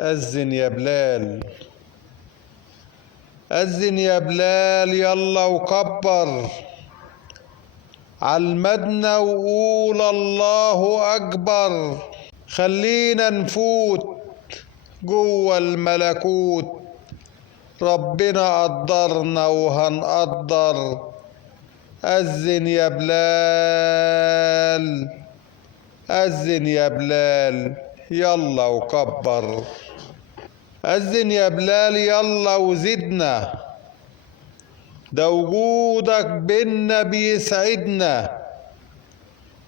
أذن يا بلال، أذن يا بلال يلا وكبر عالمدنى وقول الله أكبر. خلينا نفوت جوه الملكوت، ربنا قدرنا وهنقدر. أذن يا بلال، أذن يا بلال يلا وكبر. أذن يا بلال يلا وزدنا، ده وجودك بينا بيسعدنا.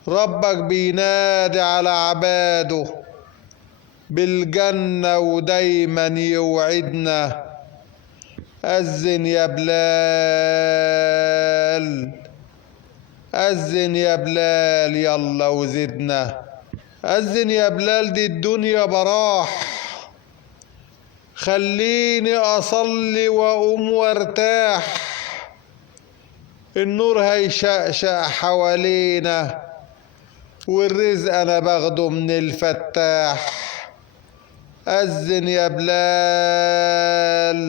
ربك بينادي على عباده بالجنة ودايما يوعدنا. أذن يا بلال، أذن يا بلال يلا وزدنا. أذن يا بلال دي الدنيا براح، خليني أصلي وأقوم وارتاح. النور هيشقشق حوالينا والرزق أنا باخده من الفتاح. أذن يا بلال،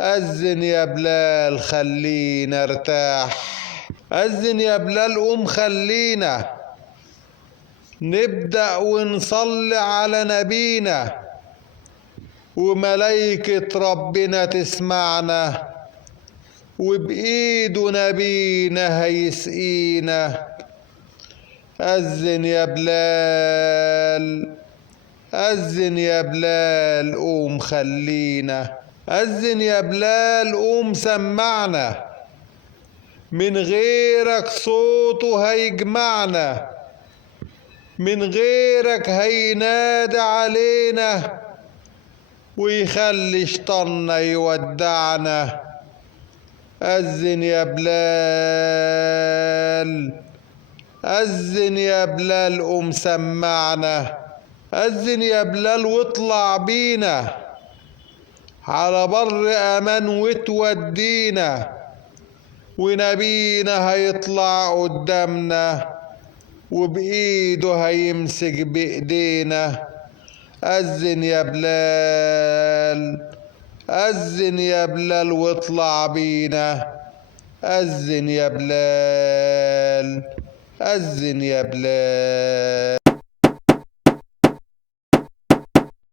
أذن يا بلال خلينا ارتاح. أذن يا بلال قوم خلينا نبدأ ونصلي على نبينا، وملايكة ربنا تسمعنا، وبإيده نبينا هيسقينا. أذن يا بلال، أذن يا بلال قوم خلينا. أذن يا بلال قوم سمعنا، من غيرك صوته هيجمعنا، من غيرك هينادي علينا ويخلي شيطاننا يودعنا. أذن يا بلال، أذن يا بلال قوم سمعنا. أذن يا بلال واطلع بينا على بر أمان وتودينا، ونبينا هيطلع قدامنا وبإيده هيمسك بإيدينا. أذن يا بلال، أذن يا بلال واطلع بينا. أذن يا بلال، أذن يا بلال.